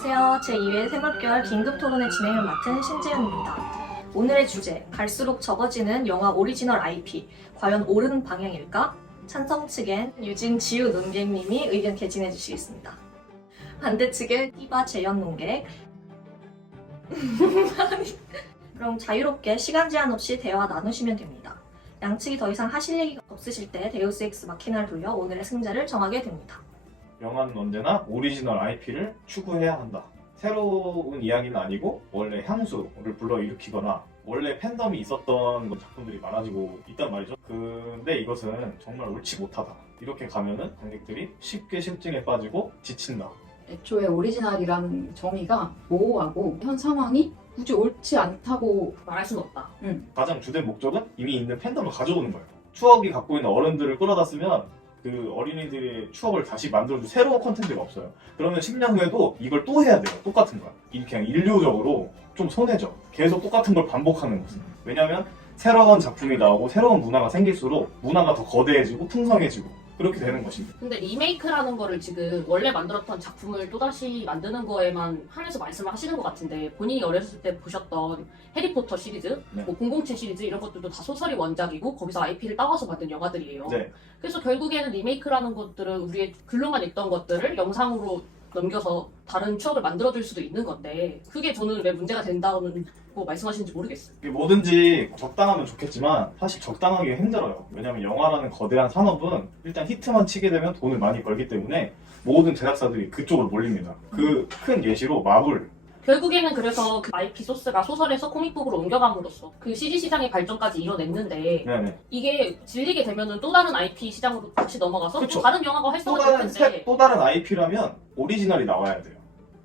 안녕하세요. 제2회 새물결 긴급 토론의 진행을 맡은 신재현입니다. 오늘의 주제, 갈수록 적어지는 영화 오리지널 IP, 과연 옳은 방향일까? 찬성 측엔 유진, 지우 논객님이 의견 개진해 주시겠습니다. 반대 측엔 띠바, 재현 논객. 그럼 자유롭게 시간 제한 없이 대화 나누시면 됩니다. 양측이 더 이상 하실 얘기가 없으실 때 데우스 엑스 마키나를 돌려 오늘의 승자를 정하게 됩니다. 영화는 언제나 오리지널 IP를 추구해야 한다. 새로운 이야기는 아니고 원래 향수를 불러일으키거나 원래 팬덤이 있었던 작품들이 많아지고 있단 말이죠. 근데 이것은 정말 옳지 못하다. 이렇게 가면은 관객들이 쉽게 실증에 빠지고 지친다. 애초에 오리지널이라는 정의가 모호하고 현 상황이 굳이 옳지 않다고 말할 수는 없다. 가장 주된 목적은 이미 있는 팬덤을 가져오는 거예요. 추억이 갖고 있는 어른들을 끌어다 쓰면 그 어린이들의 추억을 다시 만들어줄 새로운 콘텐츠가 없어요. 그러면 10년 후에도 이걸 또 해야 돼요. 똑같은 걸. 그냥 인류적으로 좀 손해죠. 계속 똑같은 걸 반복하는 것은. 왜냐면 새로운 작품이 나오고 새로운 문화가 생길수록 문화가 더 거대해지고 풍성해지고 그렇게 되는 것입니다. 근데 리메이크라는 거를 지금 원래 만들었던 작품을 또다시 만드는 거에만 한해서 말씀을 하시는 것 같은데 본인이 어렸을 때 보셨던 해리포터 시리즈, 네. 뭐 007 시리즈 이런 것들도 다 소설이 원작이고 거기서 IP를 따와서 만든 영화들이에요. 네. 그래서 결국에는 리메이크라는 것들은 우리의 글로만 있던 것들을 영상으로 넘겨서 다른 추억을 만들어줄 수도 있는 건데 그게 저는 왜 문제가 된다고 말씀하시는지 모르겠어요. 이게 뭐든지 적당하면 좋겠지만 사실 적당하기가 힘들어요. 왜냐면 영화라는 거대한 산업은 일단 히트만 치게 되면 돈을 많이 벌기 때문에 모든 제작사들이 그쪽으로 몰립니다. 그 큰 예시로 마블. 결국에는 그래서 그 IP 소스가 소설에서 코믹북으로 옮겨감으로써 그 CG 시장의 발전까지 이뤄냈는데 네네. 이게 질리게 되면은 또 다른 IP 시장으로 다시 넘어가서 그쵸. 또 다른 영화가 활성화될 텐데 또 다른 IP라면 오리지널이 나와야 돼요.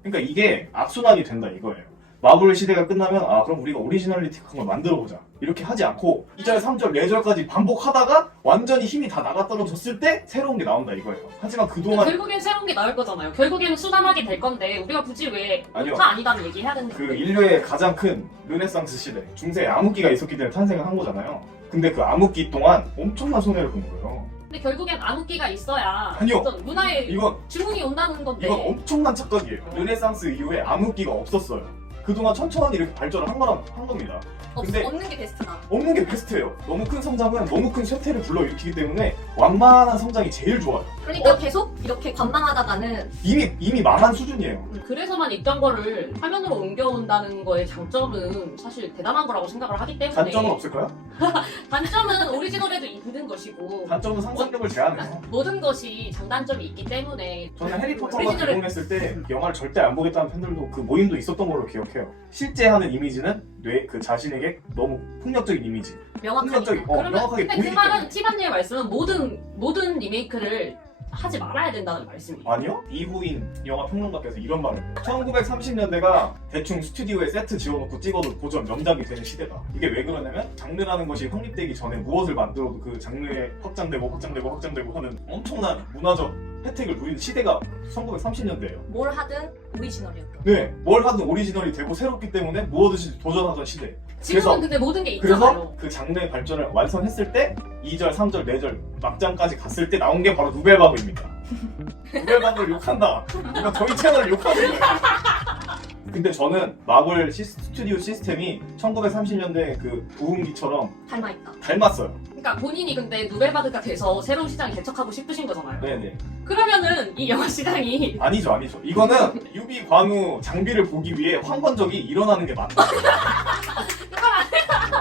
그러니까 이게 악순환이 된다 이거예요. 마블 시대가 끝나면 그럼 우리가 오리지널리티한 걸 만들어보자 이렇게 하지 않고 2절, 3절, 4절까지 반복하다가 완전히 힘이 다 나가떨어졌을 때 새로운 게 나온다 이거예요. 하지만 그동안 결국엔 새로운 게 나올 거잖아요. 결국에는 수단하게 될 건데 우리가 굳이 왜 아니요. 다 아니다는 얘기해야 되는 그 건데 인류의 가장 큰 르네상스 시대 중세에 암흑기가 있었기 때문에 탄생을 한 거잖아요. 근데 그 암흑기 동안 엄청난 손해를 본 거예요. 근데 결국엔 암흑기가 있어야 아니요. 어떤 문화에 이건 주문이 온다는 건데 이건 엄청난 착각이에요. 르네상스 이후에 암흑기가 없었어요. 그동안 천천히 이렇게 발전을 한 겁니다. 근데 없는 게 베스트다. 없는 게 베스트예요. 너무 큰 성장은 너무 큰 쇠퇴를 불러일으키기 때문에 완만한 성장이 제일 좋아요. 그러니까 계속 이렇게 관망하다가는 이미 망한 수준이에요. 그래서만 있던 거를 화면으로 옮겨온다는 거의 장점은 사실 대단한 거라고 생각을 하기 때문에 단점은 없을까요? 단점은 오리지널에도 있는 것이고 단점은 상상력을 제한해요. 모든 것이 장단점이 있기 때문에 저는 해리포터가 오리지널을- 개봉했을 때 영화를 절대 안 보겠다는 팬들도 그 모임도 있었던 걸로 기억해요. 실제 하는 이미지는 그 자신에게 너무 폭력적인 이미지. 폭력적인, 그러면 명확하게 근데 그 보이기 말은 때문에. 티바니의 말씀은 모든 리메이크를 하지 말아야 된다는 말씀이에요. 아니요? 이후인 영화 평론가께서 이런 말을 해요. 1930년대가 대충 스튜디오에 세트 지어놓고 찍어도 고전 명작이 되는 시대다. 이게 왜 그러냐면 장르라는 것이 확립되기 전에 무엇을 만들어도 그 장르에 확장되고 하는 엄청난 문화적 혜택을 누리는 시대가 1930년대예요. 뭘 하든 오리지널이었다. 네, 뭘 하든 오리지널이 되고 새롭기 때문에 무엇이든 도전하던 시대. 지금은 근데 모든 게 그래서 있잖아요. 그 장르의 발전을 완성했을 때 2절, 3절, 4절 막장까지 갔을 때 나온 게 바로 누벨바브입니다. 누벨바브를 욕한다. 이거 저희 채널을 욕하는 거예요. 근데 저는 마블 스튜디오 시스템이 1930년대 그 부흥기처럼 닮아있다. 닮았어요. 그러니까 본인이 근데 누벨바드가 돼서 새로운 시장을 개척하고 싶으신 거잖아요. 네네. 그러면은 이 영화 시장이 아니죠. 이거는 유비 관우 장비를 보기 위해 황건적이 일어나는 게 맞다.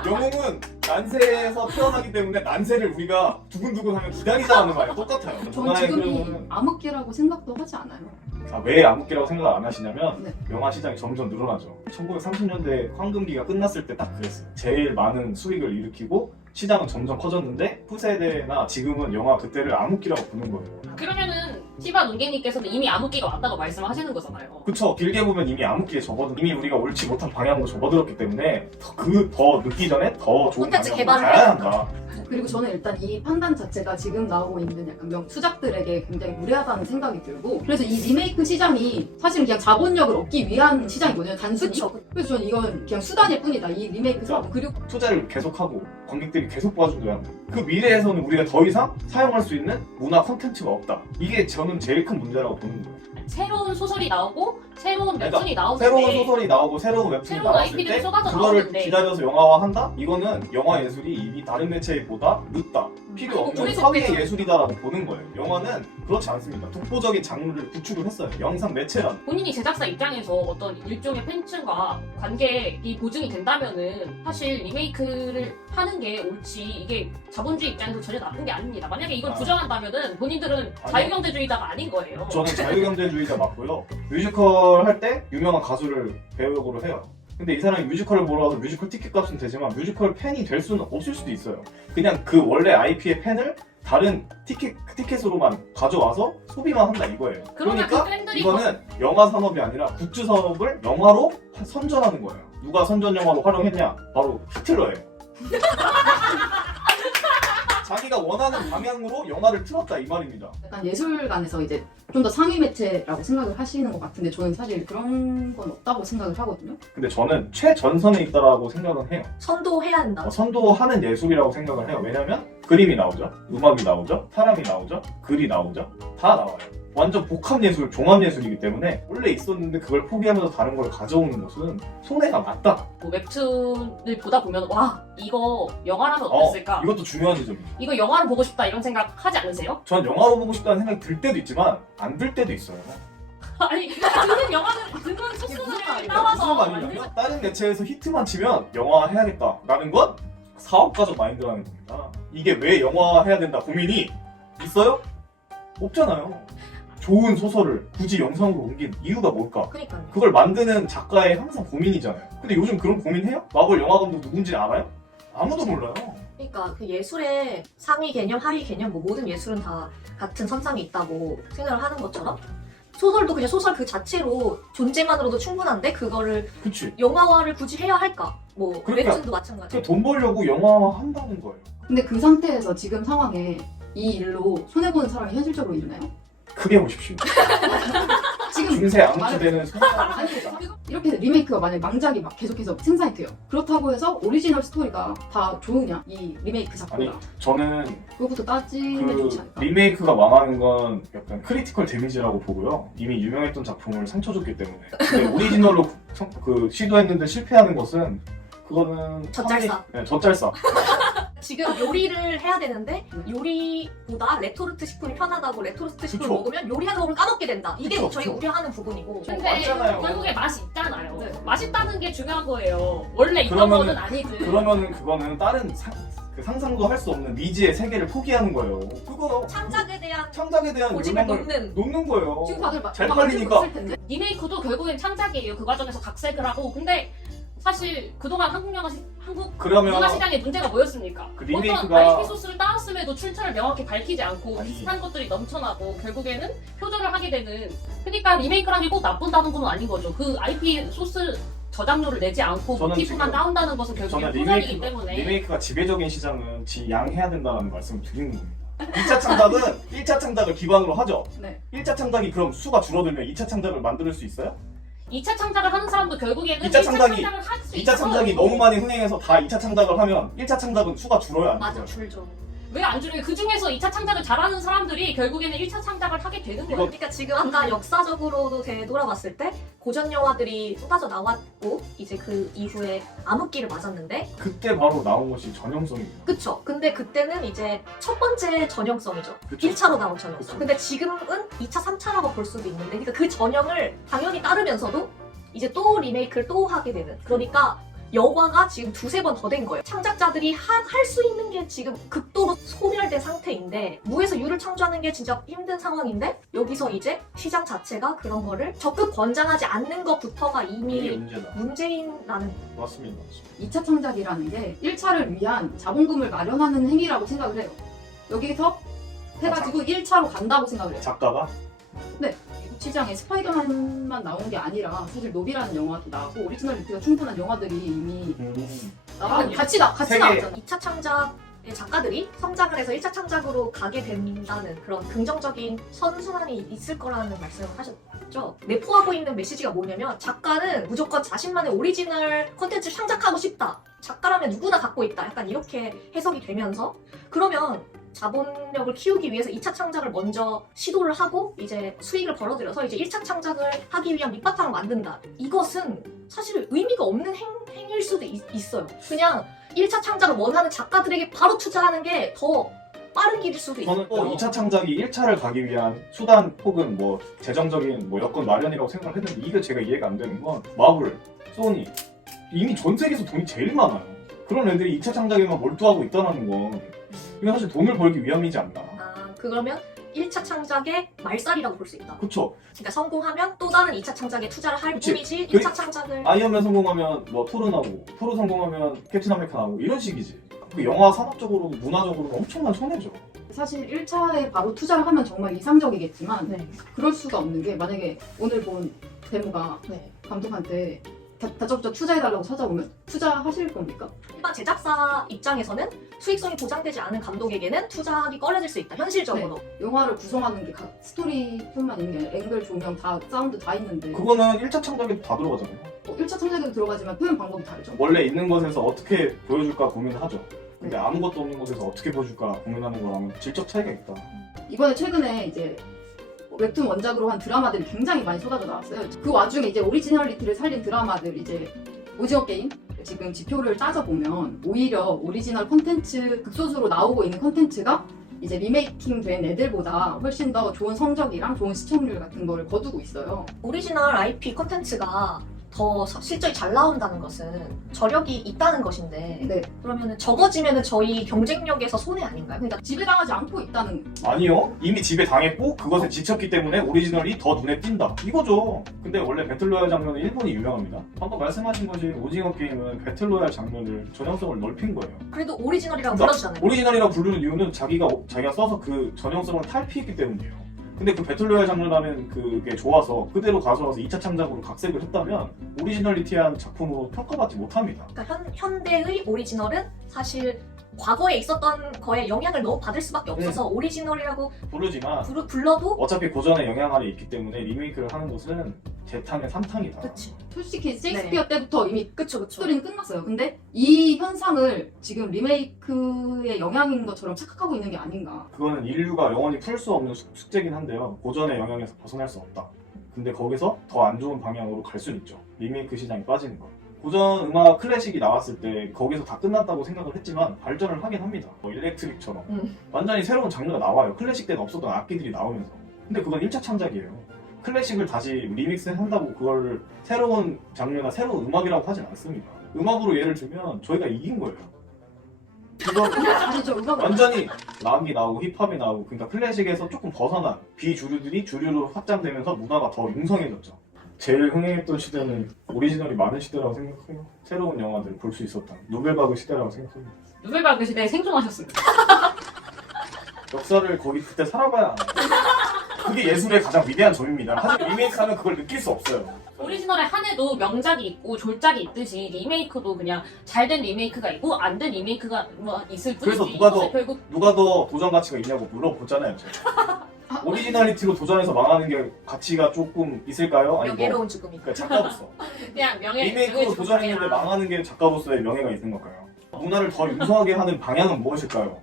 영웅은 난세에서 태어나기 때문에 난세를 우리가 두근두근하면 기다리자는 말이에요. 똑같아요. 저는 문화의 지금이 흐름은 암흑기라고 생각도 하지 않아요. 왜 암흑기라고 생각 안 하시냐면 네. 영화 시장이 점점 늘어나죠. 1930년대 황금기가 끝났을 때 딱 그랬어요. 제일 많은 수익을 일으키고 시장은 점점 커졌는데 후세대나 지금은 영화 그때를 암흑기라고 부르는 거예요. 그러면은 티바 논객님께서는 이미 암흑기가 왔다고 말씀하시는 거잖아요. 그쵸. 길게 보면 이미 암흑기에 이미 우리가 옳지 못한 방향으로 접어들었기 때문에 더 늦기 전에 더 좋은 콘텐츠 방향으로 개발을 가야 한다. 그리고 저는 일단 이 판단 자체가 지금 나오고 있는 약간 명수작들에게 굉장히 무례하다는 생각이 들고 그래서 이 리메이크 시장이 사실은 그냥 자본력을 얻기 위한 시장이거든요. 단순히. 그쵸. 그래서 저는 이건 그냥 수단일 뿐이다. 이 리메이크 사업. 그리고 투자를 계속하고 관객들이 계속 봐준다야 한다. 그 미래에서는 우리가 더 이상 사용할 수 있는 문화 콘텐츠가 없다. 이게 저는 제일 큰 문제라고 보는 거예요. 새로운 소설이 나오고 새로운 그러니까 웹툰이 나오는데 새로운 소설이 나오고 새로운 웹툰이 새로운 나왔을 IP들이 때 쏟아져 그거를 나오는데 기다려서 영화화한다? 이거는 영화 예술이 이미 다른 매체보다 늦다. 필요 없는 우리도 사회의 그래요. 예술이다라고 보는 거예요. 영화는 그렇지 않습니다. 독보적인 장르를 구축을 했어요. 영상 매체라는. 본인이 제작사 입장에서 어떤 일종의 팬층과 관계이 보증이 된다면은 사실 리메이크를 하는 게 옳지 이게 자본주의 입장에서 전혀 나쁜 게 아닙니다. 만약에 이걸 아. 부정한다면은 본인들은 자유경제주의자가 아닌 거예요. 저는 자유경제주의자 맞고요. 뮤지컬 할 때 유명한 가수를 배우로 해요. 근데 이 사람이 뮤지컬을 보러 와서 뮤지컬 티켓 값은 되지만 뮤지컬 팬이 될 수는 없을 수도 있어요. 그냥 그 원래 IP의 팬을 다른 티켓으로만 가져와서 소비만 한다 이거예요. 그러면 그러니까 그 팬들이 이거는 영화 산업이 아니라 굿즈 산업을 영화로 선전하는 거예요. 누가 선전 영화로 활용했냐? 바로 히틀러예요. 자기가 원하는 방향으로 영화를 틀었다 이 말입니다. 약간 예술관에서 이제 좀 더 상위 매체라고 생각을 하시는 것 같은데 저는 사실 그런 건 없다고 생각을 하거든요. 근데 저는 최전선에 있다라고 생각은 해요. 선도해야 한다. 선도하는 예술이라고 생각을 해요. 왜냐면 그림이 나오죠, 음악이 나오죠, 사람이 나오죠, 글이 나오죠, 다 나와요. 완전 복합 예술, 종합 예술이기 때문에 원래 있었는데 그걸 포기하면서 다른 걸 가져오는 것은 손해가 맞다. 뭐 웹툰을 보다 보면 와 이거 영화라면 어땠을까? 이것도 중요한 지점이죠. 이거 영화로 보고 싶다 이런 생각 하지 않으세요? 전 영화로 보고 싶다는 생각이 들 때도 있지만 안 들 때도 있어요. 아니 드는 영화는 드는 소스를 무슨 따와서 말이냐면 다른 매체에서 히트만 치면 영화 해야겠다라는 건 사업가적 마인드라는 겁니다. 이게 왜 영화 해야 된다 고민이 있어요? 없잖아요. 좋은 소설을 굳이 영상으로 옮긴 이유가 뭘까? 그러니까요. 그걸 만드는 작가의 항상 고민이잖아요. 근데 요즘 그런 고민해요? 마블 영화 감독 누군지 알아요? 아무도 몰라요. 그러니까 그 예술의 상위 개념, 하위 개념, 뭐 모든 예술은 다 같은 선상에 있다고 생각을 하는 것처럼 소설도 그냥 소설 그 자체로 존재만으로도 충분한데 그거를 그치? 영화화를 굳이 해야 할까? 뭐 그러니까 웹툰도 마찬가지. 돈 벌려고 영화화 한다는 거예요. 근데 그 상태에서 지금 상황에 이 일로 손해보는 사람이 현실적으로 있나요? 크게 보십시오. 지금 중세 암투되는 소녀가 아니 이렇게 리메이크가 만약 망작이 막 계속해서 생산이 돼요. 그렇다고 해서 오리지널 스토리가 다 좋으냐? 이 리메이크 아니 작품가 저는 그거부터 따지면 좋지 그 않을까? 리메이크가 망하는 건 약간 크리티컬 데미지라고 보고요. 이미 유명했던 작품을 상처 줬기 때문에. 근데 오리지널로 시도했는데 실패하는 것은 그거는 젖잘싸. 네, 젖잘싸. 지금 요리를 해야 되는데 요리보다 레토르트 식품이 편하다고 레토르트 식품을 그쵸. 먹으면 요리하는 법을 까먹게 된다. 이게 그쵸, 저희가 그쵸. 우려하는 부분이고. 근데 맞잖아요. 결국에 맛이 있잖아요. 네. 맛있다는 게 중요한 거예요. 원래 있던 그러면은- 거는 아니지. 그러면은 그거는 다른 그 상상도 할 수 없는 미지의 세계를 포기하는 거예요. 그거 창작에 대한 창작에 대한 고집을 요령을 놓는. 놓는 거예요. 지금 다들 잘 영화 팔리니까. 만들고 있을 텐데. 리메이크도 결국엔 창작이에요. 그 과정에서 각색을 하고. 근데 사실 그동안 한국 그러면 문화 시장의 문제가 뭐였습니까? 그 어떤 리메이크가- IP 소스를 따왔음에도 출처를 명확히 밝히지 않고 아니. 비슷한 것들이 넘쳐나고 결국에는 표절을 하게 되는. 그러니까 리메이크라는 게 꼭 나쁜다는 건 아닌 거죠. 그 IP 소스 저작료를 내지 않고 저는 모티프만 지금- 따온다는 것은 결국에 저는 표절이기 때문에. 리메이크가 지배적인 시장은 지양해야 된다는 말씀을 드리는 겁니다. 1차 창작은 1차 창작을 기반으로 하죠. 네. 1차 창작이 그럼 수가 줄어들면 2차 창작을 만들 수 있어요? 2차 창작을 하는 사람도 결국에는 2차 1차 창작이- 창작을 할 수 2차 창작이 너무 많이 흥행해서 다 2차 창작을 하면 1차 창작은 수가 줄어요, 안 맞아, 줄어요? 줄죠. 왜안 줄여요? 그 중에서 2차 창작을 잘하는 사람들이 결국에는 1차 창작을 하게 되는 거예요. 그러니까 지금 아까 역사적으로도 되돌아봤을 때 고전 영화들이 쏟아져 나왔고 이제 그 이후에 암흑기를 맞았는데 그때 바로 나온 것이 전형성입니다. 그쵸. 근데 그때는 이제 첫 번째 전형성이죠. 그쵸? 1차로 나온 전형성. 그쵸. 근데 지금은 2차, 3차라고 볼 수도 있는데 그러니까 그 전형을 당연히 따르면서도 이제 또 리메이크를 또 하게 되는. 그러니까 여과가 지금 두세 번 더 된 거예요. 창작자들이 할 수 있는 게 지금 극도로 소멸된 상태인데 무에서 유를 창조하는 게 진짜 힘든 상황인데 여기서 이제 시장 자체가 그런 거를 적극 권장하지 않는 것부터가 이게 이미 문제다. 문제인라는 맞습니다. 2차 창작이라는 게 1차를 위한 자본금을 마련하는 행위라고 생각을 해요. 여기서 해가지고 1차로 간다고 생각을 해요. 작가가 미국 시장에 스파이더맨만 나온 게 아니라 사실 노비라는 영화도 나오고 오리지널 리뷰가 충분한 영화들이 이미 아니, 같이 세계- 나왔잖아. 2차 창작의 작가들이 성장을 해서 1차 창작으로 가게 된다는 그런 긍정적인 선순환이 있을 거라는 말씀을 하셨죠. 내포하고 있는 메시지가 뭐냐면 작가는 무조건 자신만의 오리지널 콘텐츠를 창작하고 싶다. 작가라면 누구나 갖고 있다. 약간 이렇게 해석이 되면서 그러면 자본력을 키우기 위해서 2차 창작을 먼저 시도를 하고 이제 수익을 벌어들여서 이제 1차 창작을 하기 위한 밑바탕을 만든다. 이것은 사실 의미가 없는 행위일 수도 있어요. 그냥 1차 창작을 원하는 작가들에게 바로 투자하는 게 더 빠른 길일 수도 있어요. 저는 또 2차 창작이 1차를 가기 위한 수단 혹은 뭐 재정적인 뭐 여건 마련이라고 생각을 했는데 이게 제가 이해가 안 되는 건 마블, 소니 이미 전 세계에서 돈이 제일 많아요. 그런 애들이 2차 창작에만 몰두하고 있다는 건 이건 사실 돈을 벌기 위함이지 않나. 그러면 1차 창작의 말살이라고 볼 수 있다. 그쵸? 그러니까 성공하면 또 다른 2차 창작에 투자를 할 그치. 뿐이지 그- 1차 창작을 아이언맨 성공하면 뭐 토르 나오고 토르 성공하면 캡틴 아메리카 나오고 이런 식이지. 그 영화 산업적으로 문화적으로 엄청난 손해죠. 사실 1차에 바로 투자를 하면 정말 이상적이겠지만 네. 그럴 수가 없는 게 만약에 오늘 본 데모가 네. 감독한테 다짜고짜 투자해달라고 찾아오면 투자하실 겁니까? 일반 제작사 입장에서는 수익성이 보장되지 않은 감독에게는 투자하기 꺼려질 수 있다. 현실적으로. 영화를 구성하는 게 각 스토리뿐만 있는 게 아니라 앵글, 조명, 다 사운드 다 있는데 그거는 1차 창작에도 다 들어가잖아요. 1차 창작에도 들어가지만 표현 방법이 다르죠. 원래 있는 것에서 어떻게 보여줄까 고민을 하죠. 근데 아무것도 없는 곳에서 어떻게 보여줄까 고민하는 거랑은 질적 차이가 있다. 이번에 최근에 이제 웹툰 원작으로 한 드라마들이 굉장히 많이 쏟아져 나왔어요. 그 와중에 이제 오리지널리티를 살린 드라마들 이제 오징어 게임 지금 지표를 따져보면 오히려 오리지널 콘텐츠 극소수로 나오고 있는 콘텐츠가 이제 리메이킹 된 애들보다 훨씬 더 좋은 성적이랑 좋은 시청률 같은 거를 거두고 있어요. 오리지널 IP 콘텐츠가 더 실적이 잘 나온다는 것은 저력이 있다는 것인데 네. 그러면 적어지면 저희 경쟁력에서 손해 아닌가요? 그러니까 지배당하지 않고 있다는 아니요. 이미 지배 당했고 그것에 지쳤기 때문에 오리지널이 더 눈에 띈다. 이거죠. 근데 원래 배틀로얄 장르는 일본이 유명합니다. 방금 말씀하신 것이 오징어 게임은 배틀로얄 장르를 전형성을 넓힌 거예요. 그래도 오리지널이라고 그러니까 불러주잖아요. 오리지널이라고 부르는 이유는 자기가 써서 그 전형성을 탈피했기 때문이에요. 근데 그 배틀로얄 장르라는 그게 좋아서 그대로 가져와서 2차 창작으로 각색을 했다면 오리지널리티한 작품으로 평가받지 못합니다. 그러니까 현대의 오리지널은 사실 과거에 있었던 거에 영향을 너무 받을 수밖에 없어서 오리지널이라고 부르지만 불러도 어차피 고전의 영향 아래 있기 때문에 리메이크를 하는 것은 재탕의 삼탕이다. 그치. 솔직히 셰익스피어 때부터 이미 그쵸. 스토리는 끝났어요. 근데 이 현상을 지금 리메이크의 영향인 것처럼 착각하고 있는 게 아닌가. 그거는 인류가 영원히 풀 수 없는 숙제긴 한데요. 고전의 영향에서 벗어날 수 없다. 근데 거기서 더 안 좋은 방향으로 갈 수는 있죠. 리메이크 시장이 빠지는 거. 고전 음악 클래식이 나왔을 때 거기서 다 끝났다고 생각을 했지만 발전을 하긴 합니다. 뭐 일렉트릭처럼 완전히 새로운 장르가 나와요. 클래식 때는 없었던 악기들이 나오면서. 근데 그건 1차 창작이에요. 클래식을 다시 리믹스 한다고 그걸 새로운 장르나 새로운 음악이라고 하진 않습니다. 음악으로 예를 들면 저희가 이긴 거예요. 이거 아니죠. 음악을 완전히 락이 나오고 힙합이 나오고 그러니까 클래식에서 조금 벗어난 비주류들이 주류로 확장되면서 문화가 더 융성해졌죠. 제일 흥행했던 시대는 오리지널이 많은 시대라고 생각해요. 새로운 영화들을 볼 수 있었던 누벨바그 시대라고 생각합니다. 누벨바그 시대에 생존하셨습니다. 역사를 거기 그때 살아봐야 그게 예술의 가장 위대한 점입니다. 하지만 리메이크하면 그걸 느낄 수 없어요. 오리지널에 한해도 명작이 있고 졸작이 있듯이 리메이크도 그냥 잘된 리메이크가 있고 안 된 리메이크가 뭐 있을 뿐이지. 그래서 누가 더- 이것을 결국 누가 더 도전 가치가 있냐고 물어보잖아요. 제가. 오리지널리티로 도전해서 망하는 게 가치가 조금 있을까요? 아니 뭐 명예로운 죽음이. 그러니까 작가로서 그냥 명예 리메이크로 도전했는데 망하는 게 작가로서의 명예가 있는 걸까요? 문화를 더 융성하게 하는 방향은 무엇일까요?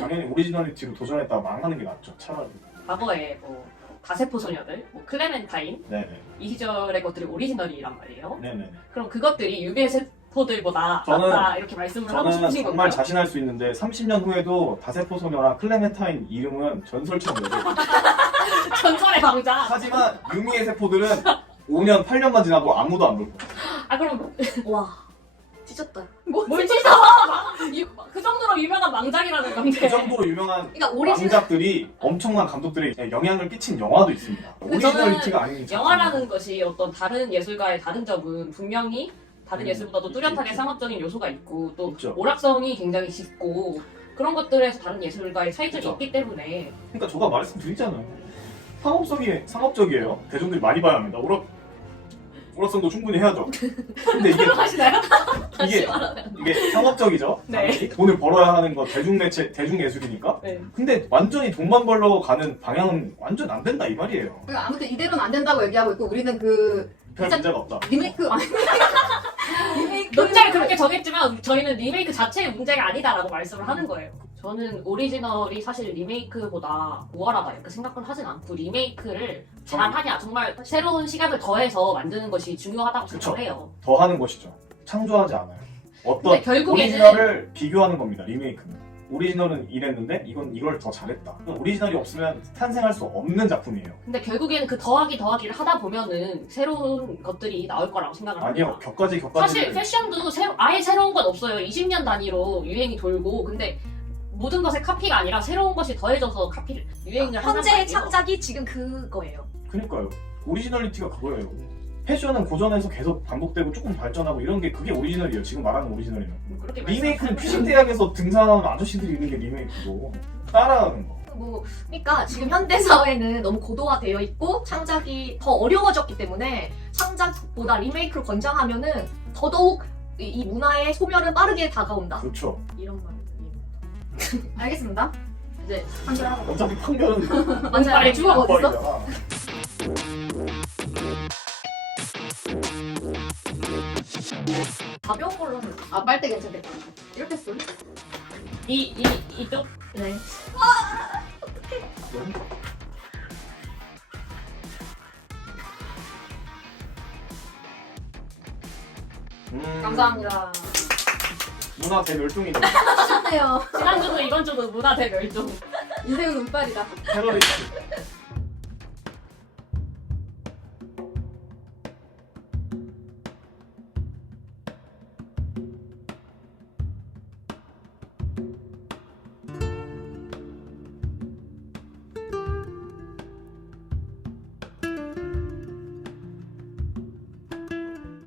당연히 오리지널리티로 도전했다가 망하는 게 낫죠. 차라리. 과거에 뭐 다세포 소녀들, 뭐 클레멘타인 네네. 이 시절의 것들이 오리지널이란 말이에요. 네네. 그럼 그것들이 유괴 세포들보다 저는- 낫다 이렇게 말씀을 하고 저는 싶으신 정말 건가요? 자신할 수 있는데 30년 후에도 다세포 소녀랑 클레멘타인 이름은 전설처럼 여겨요. 전설의 강자. 하지만 유미의 세포들은 5년, 8년만 지나도 아무도 안 불고. 아 그럼 와 찢었다. 뭘 찢어? 그 정도로 유명한 망작이라는 건데. 그 정도로 유명한 그러니까 오리지널 왕작들이 엄청난 감독들이 영향을 끼친 영화도 있습니다. 근데 저는 오리지널리티가 아닌 영화라는 것이 어떤 다른 예술가의 다른 점은 분명히 다른 음, 예술보다도 뚜렷하게 있지. 상업적인 요소가 있고 또 있죠. 오락성이 굉장히 짙고 그런 것들에서 다른 예술가의 차이점이 그쵸. 있기 때문에 그러니까 제가 말씀드리잖아요. 상업적이에요. 대중들이 많이 봐야 합니다. 오락성도 충분히 해야죠. 근데 이게 하시나요? 다시 이게 말하면 이게 상업적이죠. 네. 돈을 벌어야 하는 거 대중매체, 대중예술이니까. 네. 근데 완전히 돈만 벌러 가는 방향은 완전 안 된다 이 말이에요. 그러니까 아무튼 이대로는 안 된다고 얘기하고 있고 우리는 그 별 진짜- 문제가 없다. 리메이크 아니 논제를 그렇게 정했지만 저희는 리메이크 자체의 문제가 아니다라고 말씀을 하는 거예요. 저는 오리지널이 사실 리메이크보다 우월하다 이렇게 생각을 하진 않고 리메이크를 잘하냐 정말 새로운 시각을 더해서 만드는 것이 중요하다고 생각을 해요. 더 하는 것이죠. 창조하지 않아요. 어떤 근데 결국에는- 오리지널을 비교하는 겁니다. 리메이크는. 오리지널은 이랬는데 이걸 더 잘했다. 오리지널이 없으면 탄생할 수 없는 작품이에요. 근데 결국에는 그 더하기를 하다 보면은 새로운 것들이 나올 거라고 생각을 합니다. 아니요. 격가지 사실 패션도 아예 새로운 건 없어요. 20년 단위로 유행이 돌고 근데 모든 것의 카피가 아니라 새로운 것이 더해져서 유행을 한단 현재의 말이에요. 창작이 지금 그거예요. 그러니까요. 오리지널리티가 그거예요. 패션은 고전에서 계속 반복되고 조금 발전하고 이런 게 그게 오리지널이에요. 지금 말하는 오리지널이면. 그렇게 리메이크는 말씀하시면 피식대학에서 등산하는 아저씨들이 있는 게 리메이크고 따라하는 거. 그러니까 지금 현대 사회는 너무 고도화되어 있고 창작이 더 어려워졌기 때문에 창작보다 리메이크를 권장하면은 더더욱 이 문화의 소멸은 빠르게 다가온다. 그렇죠. 이런 말입니다. 알겠습니다. 이제 판결하고. 어차피 판결은 맞아요. 빨리 주워. 어딨어? 버리잖아. 가벼운 걸로 해요. 아 빨대 괜찮겠다. 이렇게 쏠. 이쪽 네. 감사합니다. 문화 대멸종이죠. 좋네요. 지난주도 이번 주도 문화 대멸종. 인생은 운빨이다. 테러리스트.